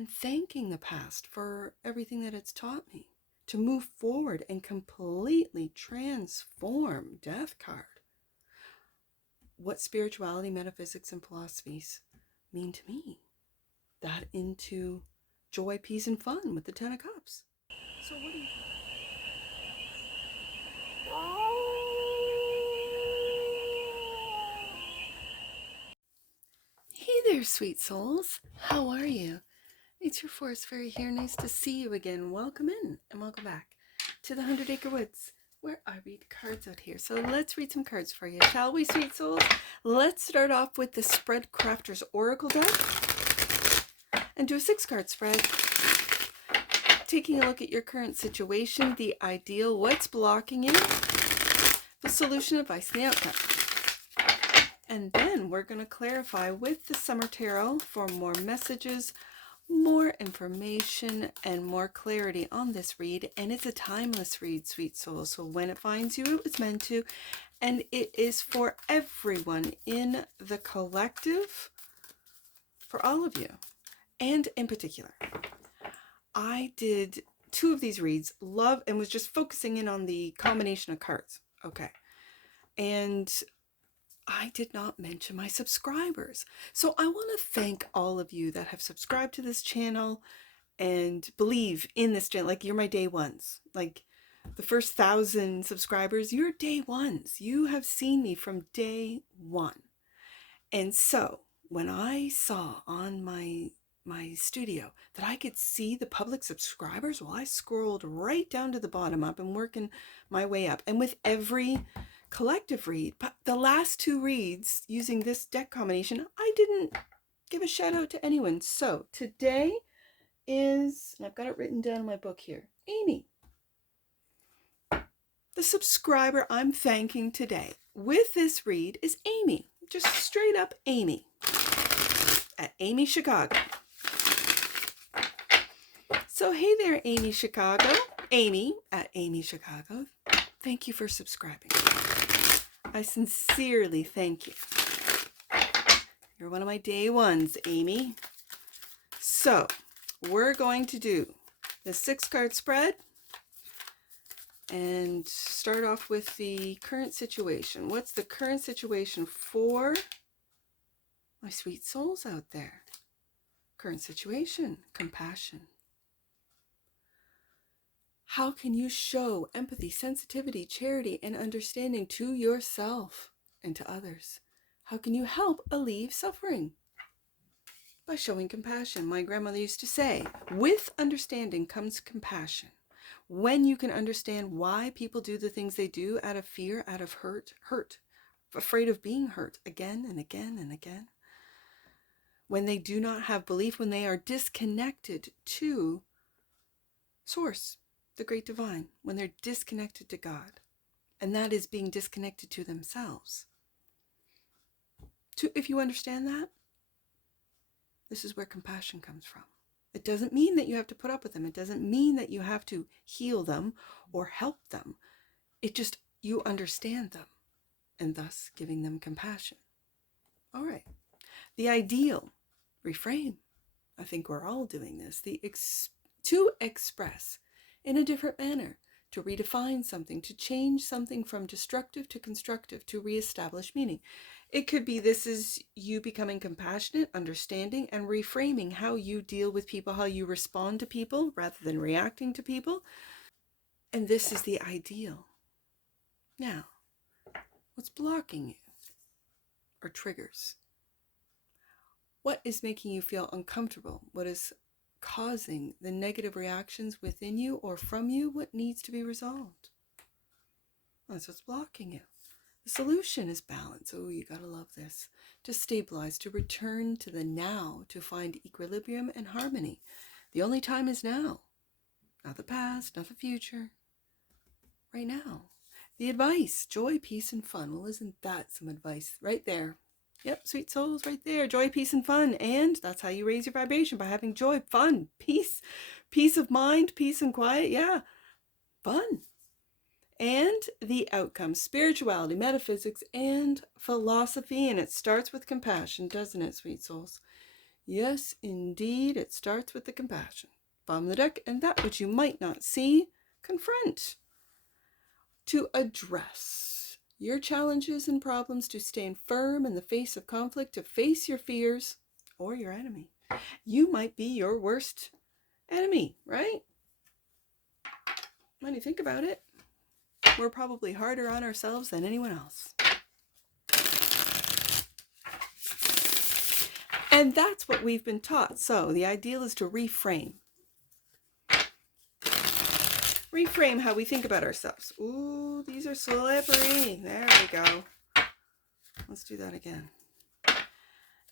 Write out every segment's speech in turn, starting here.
and thanking the past for everything that it's taught me to move forward and completely transform. Death card. What spirituality, metaphysics, and philosophies mean to me. That into joy, peace, and fun with the Ten of Cups. So what do you think? Hey there, sweet souls. How are you? It's your Forest Fairy here. Nice to see you again. Welcome in and welcome back to the 100 Acre Woods, where I read cards out here. So let's read some cards for you, shall we, sweet souls? Let's start off with the Spread Crafters Oracle deck and do a 6-card spread. Taking a look at your current situation, the ideal, what's blocking you, the solution, advice, and the outcome. And then we're going to clarify with the Summer Tarot for more messages, more information, and more clarity on this read. And it's a timeless read, sweet soul. So when it finds you, it was meant to. And it is for everyone in the collective, for all of you. And in particular, I did 2 of these reads, love, and was just focusing in on the combination of cards. Okay. And I did not mention my subscribers. So I want to thank all of you that have subscribed to this channel and believe in this channel. Like, you're my day ones. Like, the first 1,000 subscribers, you're day ones. You have seen me from day one. And so when I saw on my studio that I could see the public subscribers, well, I scrolled right down to the bottom. I've been working my way up. And with every collective read, but the last 2 reads using this deck combination, I didn't give a shout out to anyone. So today is, and I've got it written down in my book here, Amy. The subscriber I'm thanking today with this read is Amy. Just straight up Amy at Amy Chicago. So hey there, Amy Chicago. Amy at Amy Chicago. Thank you for subscribing. I sincerely thank you. You're one of my day ones, Amy. So we're going to do the 6-card spread and start off with the current situation. What's the current situation for my sweet souls out there? Current situation, compassion. How can you show empathy, sensitivity, charity, and understanding to yourself and to others? How can you help alleviate suffering? By showing compassion. My grandmother used to say, with understanding comes compassion. When you can understand why people do the things they do out of fear, out of hurt, afraid of being hurt again and again and again. When they do not have belief, when they are disconnected to Source, the great divine, when they're disconnected to God, and that is being disconnected to themselves. If you understand that, this is where compassion comes from. It doesn't mean that you have to put up with them. It doesn't mean that you have to heal them or help them. It just, you understand them, and thus giving them compassion. All right. The ideal, reframe. I think we're all doing this. To express in a different manner, to redefine something, to change something from destructive to constructive, to reestablish meaning. It could be this is you becoming compassionate, understanding, and reframing how you deal with people, how you respond to people rather than reacting to people. And this is the ideal. Now, what's blocking you? Or triggers? What is making you feel uncomfortable? What is causing the negative reactions within you or from you? What needs to be resolved? That's what's blocking you. The solution is balance. Oh, you gotta love this. To stabilize, to return to the now, to find equilibrium and harmony. The only time is now. Not the past, not the future. Right now. The advice, joy, peace, and fun. Well, isn't that some advice right there? Yep, sweet souls right there. Joy, peace, and fun. And that's how you raise your vibration, by having joy, fun, peace of mind, peace and quiet. Yeah, fun. And the outcome, spirituality, metaphysics, and philosophy. And it starts with compassion, doesn't it, sweet souls? Yes, indeed, it starts with the compassion. Bottom of the deck, and that which you might not see, confront. To address your challenges and problems, to stand firm in the face of conflict, to face your fears or your enemy. You might be your worst enemy, right? When you think about it, we're probably harder on ourselves than anyone else. And that's what we've been taught. So the ideal is to reframe. Reframe how we think about ourselves. Ooh, these are slippery. There we go. Let's do that again.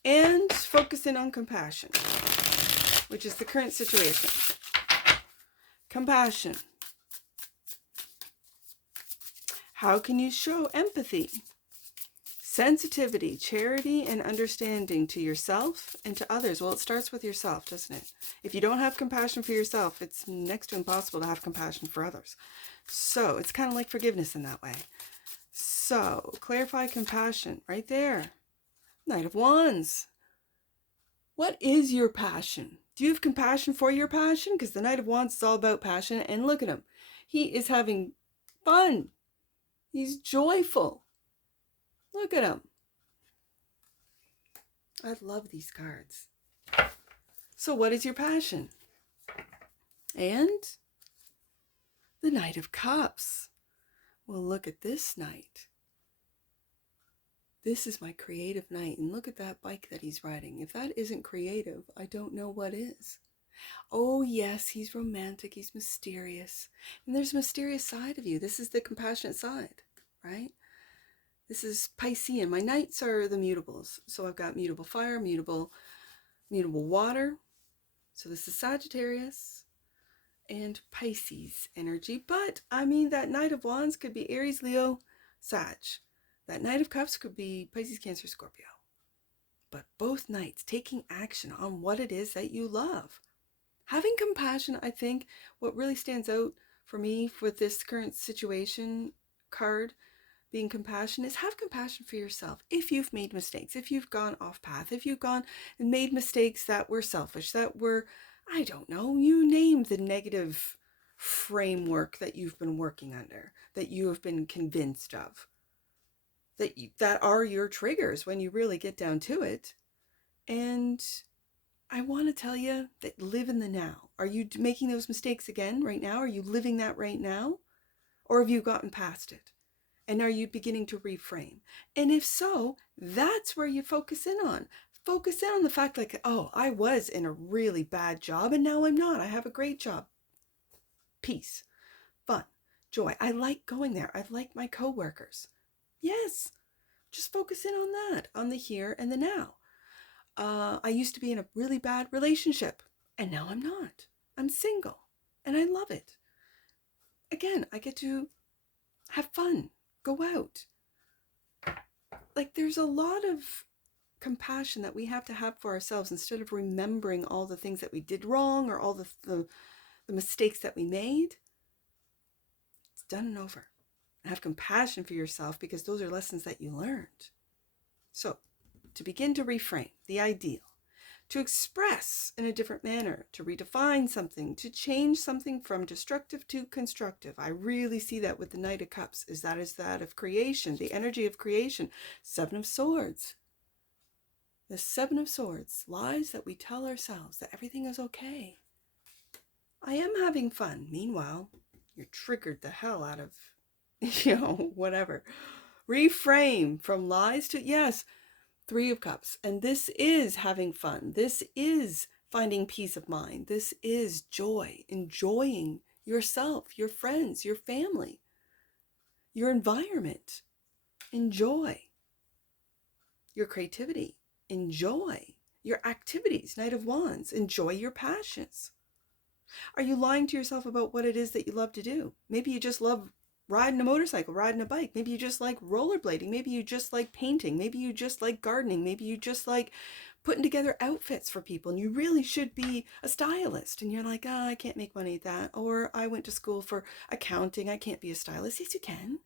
And focus in on compassion, which is the current situation. Compassion. How can you show empathy, sensitivity, charity, and understanding to yourself and to others? Well, it starts with yourself, doesn't it? If you don't have compassion for yourself, it's next to impossible to have compassion for others. So it's kind of like forgiveness in that way. So clarify compassion right there. Knight of Wands. What is your passion? Do you have compassion for your passion? Because the Knight of Wands is all about passion. And look at him. He is having fun. He's joyful. Look at him. I love these cards. So what is your passion? And the Knight of Cups. Well, look at this knight. This is my creative knight. And look at that bike that he's riding. If that isn't creative, I don't know what is. Oh, yes, he's romantic. He's mysterious. And there's a mysterious side of you. This is the compassionate side, right? This is Piscean. My knights are the mutables. So I've got mutable fire, mutable water. So this is Sagittarius and Pisces energy. But, I mean, that Knight of Wands could be Aries, Leo, Sag. That Knight of Cups could be Pisces, Cancer, Scorpio. But both knights taking action on what it is that you love. Having compassion, I think, what really stands out for me with this current situation card, being compassion, is have compassion for yourself. If you've made mistakes, if you've gone off path, if you've gone and made mistakes that were selfish, that were, I don't know, you name the negative framework that you've been working under, that you have been convinced of, that are your triggers when you really get down to it. And I want to tell you that live in the now. Are you making those mistakes again right now? Are you living that right now? Or have you gotten past it? And are you beginning to reframe? And if so, that's where you focus in on. Focus in on the fact like, oh, I was in a really bad job and now I'm not. I have a great job. Peace, fun, joy. I like going there. I like my coworkers. Yes, just focus in on that, on the here and the now. I used to be in a really bad relationship and now I'm not. I'm single and I love it. Again, I get to have fun, go out. Like there's a lot of compassion that we have to have for ourselves instead of remembering all the things that we did wrong or all the mistakes that we made. It's done and over. And have compassion for yourself because those are lessons that you learned. So, to begin to reframe, the ideal, to express in a different manner, to redefine something, to change something from destructive to constructive. I really see that with the Knight of Cups, is that of creation, the energy of creation. Seven of Swords. The Seven of Swords, lies that we tell ourselves that everything is okay. I am having fun. Meanwhile, you're triggered the hell out of, whatever. Reframe from lies to, yes, Three of Cups. And this is having fun. This is finding peace of mind. This is joy, enjoying yourself, your friends, your family, your environment. Enjoy your creativity. Enjoy your activities. Knight of Wands. Enjoy your passions. Are you lying to yourself about what it is that you love to do? Maybe you just love riding a motorcycle, riding a bike. Maybe you just like rollerblading. Maybe you just like painting. Maybe you just like gardening. Maybe you just like putting together outfits for people and you really should be a stylist. And you're like, I can't make money at that. Or I went to school for accounting. I can't be a stylist. Yes, you can.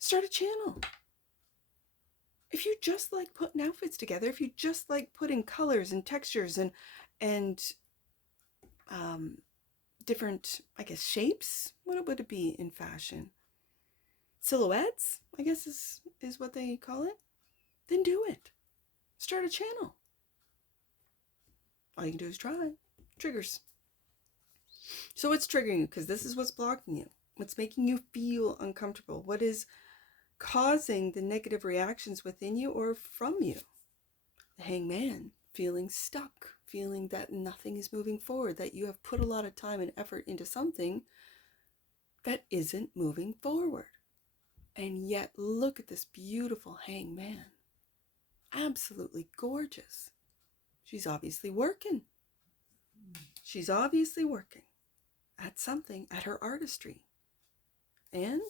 Start a channel. If you just like putting outfits together, if you just like putting colors and textures and different, I guess, shapes, what would it be in fashion? Silhouettes, I guess is what they call it. Then do it. Start a channel. All you can do is try. Triggers. So what's triggering you? Because this is what's blocking you. What's making you feel uncomfortable? What is causing the negative reactions within you or from you? The hangman, feeling stuck, feeling that nothing is moving forward, that you have put a lot of time and effort into something that isn't moving forward. And yet, look at this beautiful hangman. Absolutely gorgeous. She's obviously working. She's obviously working at something, at her artistry. And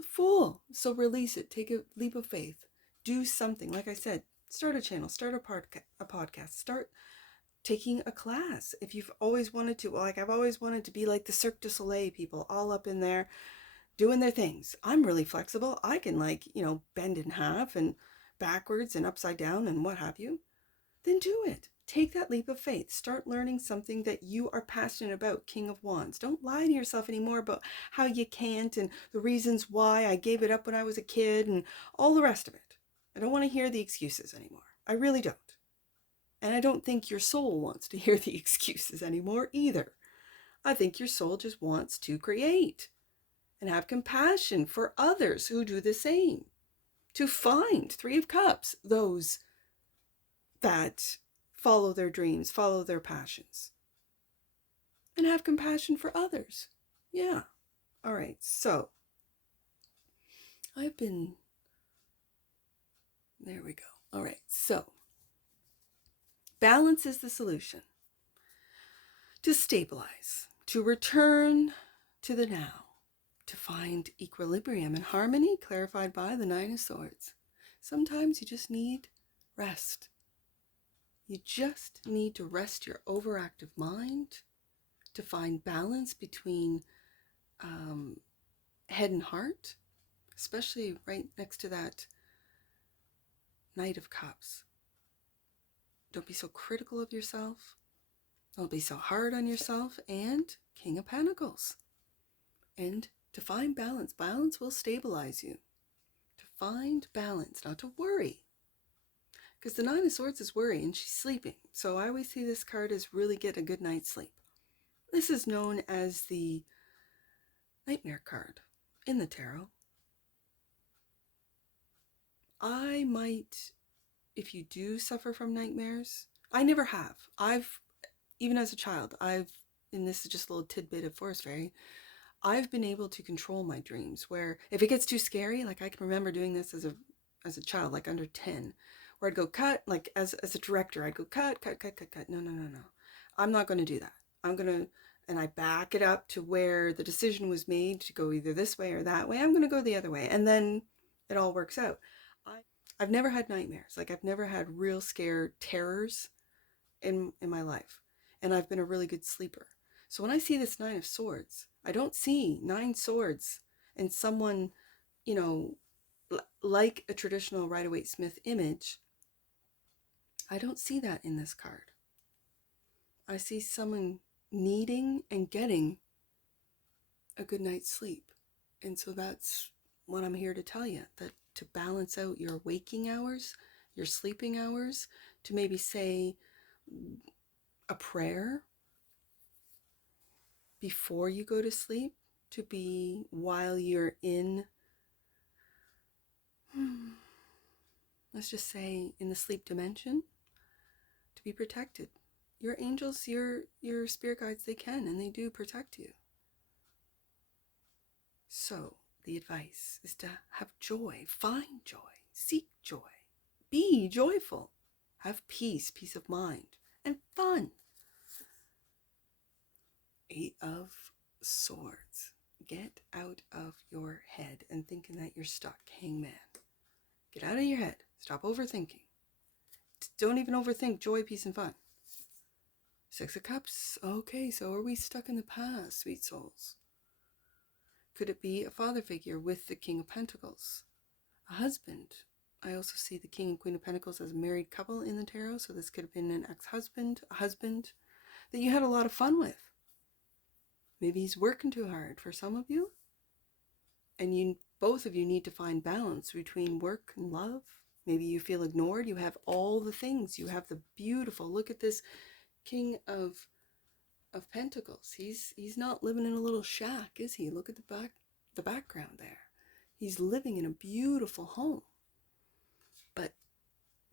a fool. So release it. Take a leap of faith. Do something. Like I said, start a channel, start a podcast, start taking a class. If you've always wanted to, like I've always wanted to be like the Cirque du Soleil people, all up in there doing their things. I'm really flexible. I can bend in half and backwards and upside down and what have you. Then do it. Take that leap of faith. Start learning something that you are passionate about, King of Wands. Don't lie to yourself anymore about how you can't and the reasons why I gave it up when I was a kid and all the rest of it. I don't want to hear the excuses anymore. I really don't. And I don't think your soul wants to hear the excuses anymore either. I think your soul just wants to create and have compassion for others who do the same. To find, Three of Cups, those that follow their dreams, follow their passions, and have compassion for others. Yeah. All right. So there we go. All right. So balance is the solution. To stabilize, to return to the now, to find equilibrium and harmony clarified by the Nine of Swords. Sometimes you just need rest. You just need to rest your overactive mind, to find balance between head and heart, especially right next to that Knight of Cups. Don't be so critical of yourself. Don't be so hard on yourself. And King of Pentacles. And to find balance. Balance will stabilize you. To find balance, not to worry. Because the Nine of Swords is worry and she's sleeping. So I always see this card as really get a good night's sleep. This is known as the Nightmare card in the tarot. I might, if you do suffer from nightmares, I never have. Even as a child, and this is just a little tidbit of Forest Fairy, I've been able to control my dreams where if it gets too scary, like I can remember doing this as a child, like under 10, where I'd go cut, like as a director, I'd go cut. No. I'm not going to do that. And I back it up to where the decision was made to go either this way or that way. I'm going to go the other way. And then it all works out. I've never had nightmares. Like I've never had real scare terrors in my life. And I've been a really good sleeper. So when I see this Nine of Swords, I don't see 9 swords and someone, like a traditional Rider-Waite-Smith image. I don't see that in this card. I see someone needing and getting a good night's sleep. And so that's what I'm here to tell you, that to balance out your waking hours, your sleeping hours, to maybe say a prayer before you go to sleep, to be while you're in, let's just say in the sleep dimension, to be protected. Your angels, your spirit guides, they can and they do protect you. So the advice is to have joy, find joy, seek joy, be joyful, have peace of mind, and fun. 8 of Swords. Get out of your head and thinking that you're stuck, Hangman. Get out of your head. Stop overthinking. Don't even overthink joy, peace, and fun. 6 of Cups. Okay, so are we stuck in the past, sweet souls? Could it be a father figure with the King of Pentacles? A husband, I also see the King and Queen of Pentacles as a married couple in the tarot. So this could have been an ex-husband, a husband that you had a lot of fun with. Maybe he's working too hard for some of you. And both of you need to find balance between work and love. Maybe you feel ignored. You have all the things. You have the beautiful, look at this King of Pentacles. He's not living in a little shack, is he? Look at the background there. He's living in a beautiful home. But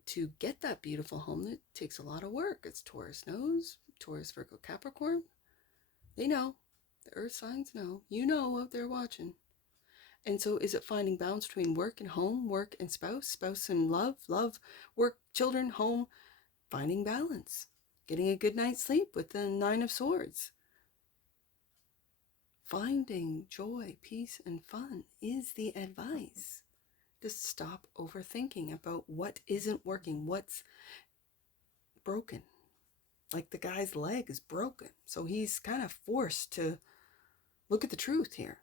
to get that beautiful home, it takes a lot of work. It's Taurus knows, Taurus, Virgo, Capricorn. They know. The earth signs know. You know what they're watching. And so is it finding balance between work and home, work and spouse, spouse and love, love, work, children, home, finding balance, getting a good night's sleep with the Nine of Swords. Finding joy, peace, and fun is the advice. Just stop overthinking about what isn't working, what's broken. Like the guy's leg is broken. So he's kind of forced to look at the truth here.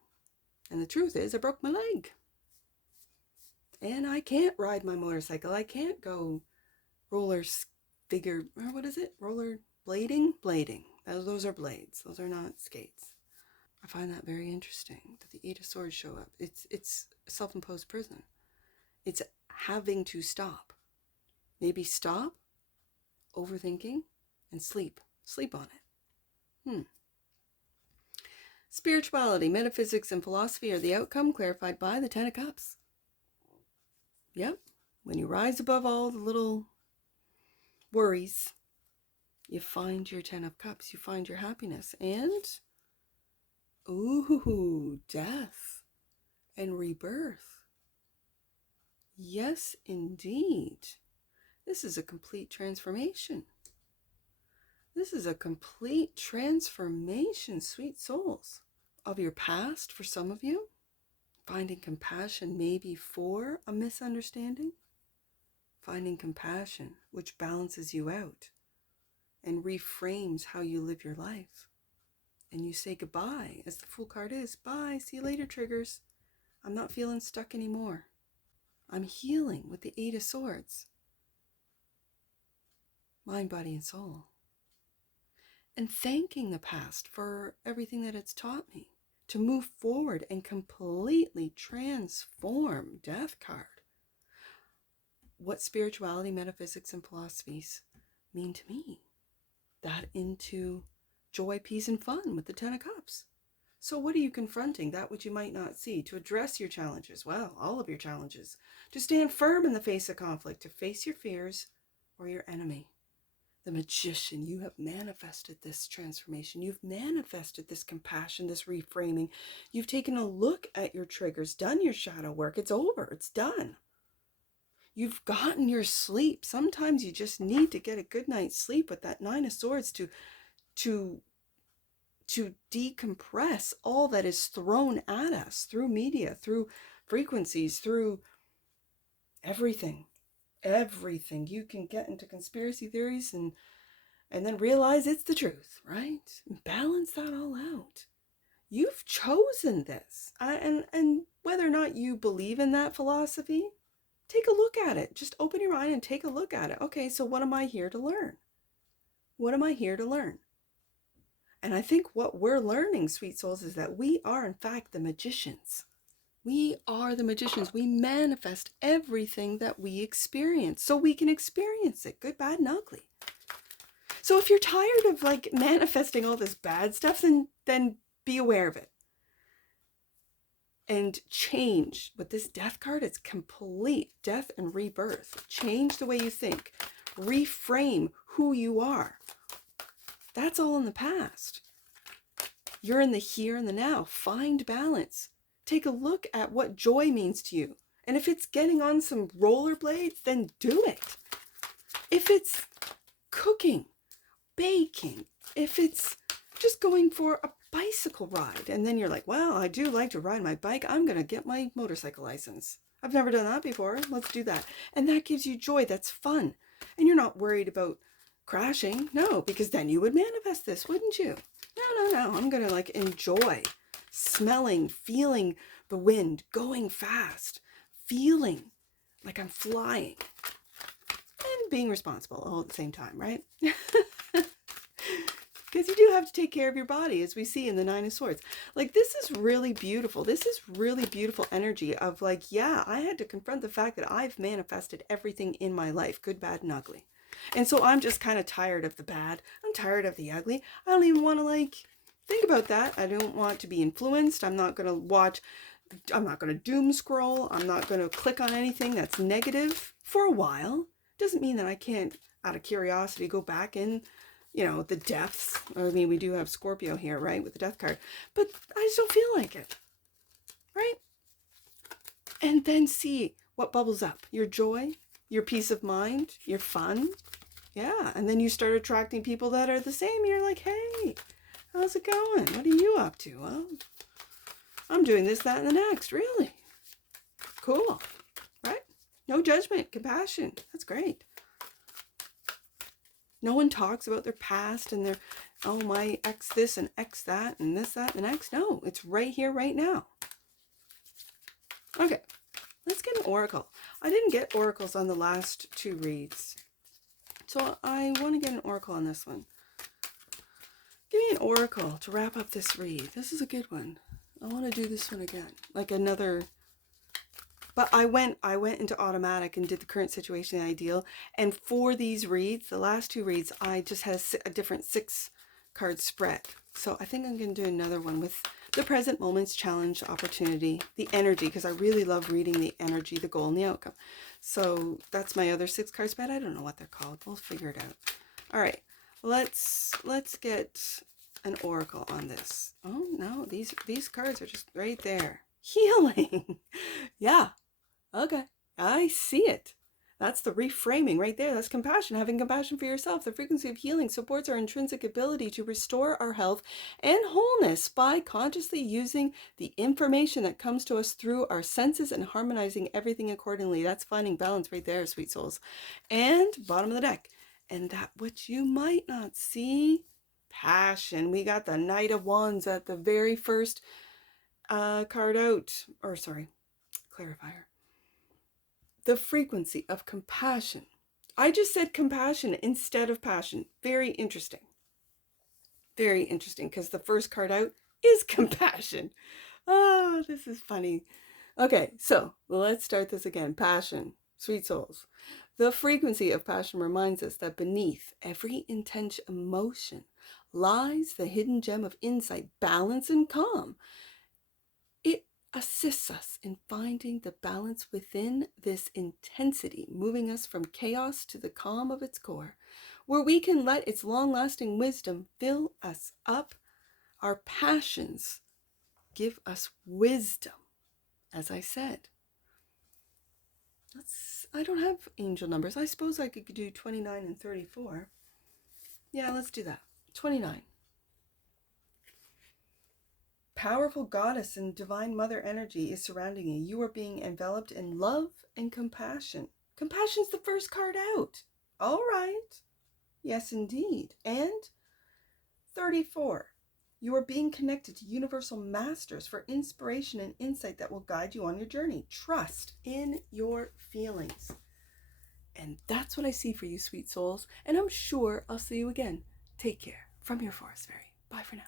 And the truth is, I broke my leg. And I can't ride my motorcycle. I can't go roller blading? Blading. Those are blades. Those are not skates. I find that very interesting that the Eight of Swords show up. It's a self-imposed prison. It's having to stop. Maybe stop overthinking and sleep. Sleep on it. Spirituality, metaphysics, and philosophy are the outcome clarified by the Ten of Cups. Yep. When you rise above all the little worries, you find your Ten of Cups. You find your happiness. And, death and rebirth. Yes, indeed. This is a complete transformation. This is a complete transformation, sweet souls, of your past for some of you. Finding compassion maybe for a misunderstanding. Finding compassion, which balances you out and reframes how you live your life. And you say goodbye, as the Fool card is. Bye, see you later, triggers. I'm not feeling stuck anymore. I'm healing with the Eight of Swords. Mind, body, and soul. And thanking the past for everything that it's taught me to move forward and completely transform. Death card. What spirituality, metaphysics, and philosophies mean to me. That into joy, peace, and fun with the Ten of Cups. So what are you confronting? That which you might not see. To address your challenges. Well, all of your challenges. To stand firm in the face of conflict. To face your fears or your enemy. The Magician, you have manifested this transformation. You've manifested this compassion, this reframing. You've taken a look at your triggers, done your shadow work. It's over. It's done. You've gotten your sleep. Sometimes you just need to get a good night's sleep with that Nine of Swords to decompress all that is thrown at us through media, through frequencies, through everything. Everything. You can get into conspiracy theories and then realize it's the truth, right? Balance that all out. You've chosen this. And whether or not you believe in that philosophy, take a look at it. Just open your mind and take a look at it. Okay, so what am I here to learn? What am I here to learn? And I think what we're learning, sweet souls, is that we are, in fact, the magicians. We are the magicians. We manifest everything that we experience so we can experience it, good, bad, and ugly. So if you're tired of manifesting all this bad stuff, then be aware of it. And change. With this Death card, it's complete death and rebirth. Change the way you think. Reframe who you are. That's all in the past. You're in the here and the now. Find balance. Take a look at what joy means to you. And if it's getting on some rollerblades, then do it. If it's cooking, baking, if it's just going for a bicycle ride, and then you're like, well, I do like to ride my bike. I'm going to get my motorcycle license. I've never done that before. Let's do that. And that gives you joy. That's fun. And you're not worried about crashing. No, because then you would manifest this, wouldn't you? No. I'm going to enjoy smelling, feeling the wind, going fast, feeling like I'm flying and being responsible all at the same time, right? Because you do have to take care of your body, as we see in the Nine of Swords. Like, this is really beautiful. This is really beautiful energy of like, yeah, I had to confront the fact that I've manifested everything in my life, good, bad, and ugly. And so I'm just kind of tired of the bad. I'm tired of the ugly. I don't even want to like think about that. I don't want to be influenced. I'm not going to watch. I'm not going to doom scroll. I'm not going to click on anything that's negative for a while. Doesn't mean that I can't, out of curiosity, go back in, you know, the depths. I mean, we do have Scorpio here, right, with the death card. But I just don't feel like it, right? And then see what bubbles up. Your joy, your peace of mind, your fun. Yeah, and then you start attracting people that are the same. You're like, hey, how's it going? What are you up to? Well, I'm doing this, that, and the next. Really? Cool, right? No judgment, compassion. That's great. No one talks about their past and their, oh, my ex this and ex that and this, that, and the next. No, it's right here, right now. Okay, let's get an oracle. I didn't get oracles on the last two reads, so I want to get an oracle on this one. Give me an oracle to wrap up this read. This is a good one. I want to do this one again, like another. But I went into automatic and did the current situation ideal. And for these reads, the last two reads, I just had a different 6-card spread. So I think I'm going to do another one with the present moments, challenge, opportunity, the energy, because I really love reading the energy, the goal, and the outcome. So that's my other 6-card spread. I don't know what they're called. We'll figure it out. All right, let's get an oracle on this. Oh no, these cards are just right there. Healing. Yeah. Okay. I see it. That's the reframing right there. That's compassion. Having compassion for yourself. The frequency of healing supports our intrinsic ability to restore our health and wholeness by consciously using the information that comes to us through our senses and harmonizing everything accordingly. That's finding balance right there, sweet souls. And bottom of the deck. And that which you might not see, passion. We got the Knight of Wands at the very first card out. Or sorry, clarifier. The frequency of compassion. I just said compassion instead of passion. Very interesting. Very interesting, because the first card out is compassion. Oh, this is funny. Okay, so let's start this again. Passion, sweet souls. The frequency of passion reminds us that beneath every intense emotion lies the hidden gem of insight, balance, and calm. It assists us in finding the balance within this intensity, moving us from chaos to the calm of its core, where we can let its long-lasting wisdom fill us up. Our passions give us wisdom, as I said. I don't have angel numbers. I suppose I could do 29 and 34. Yeah, let's do that. 29. Powerful goddess and divine mother energy is surrounding you. You are being enveloped in love and compassion. Compassion's the first card out. All right. Yes, indeed. And 34. You are being connected to universal masters for inspiration and insight that will guide you on your journey. Trust in your feelings. And that's what I see for you, sweet souls. And I'm sure I'll see you again. Take care. From your Forest Fairy. Bye for now.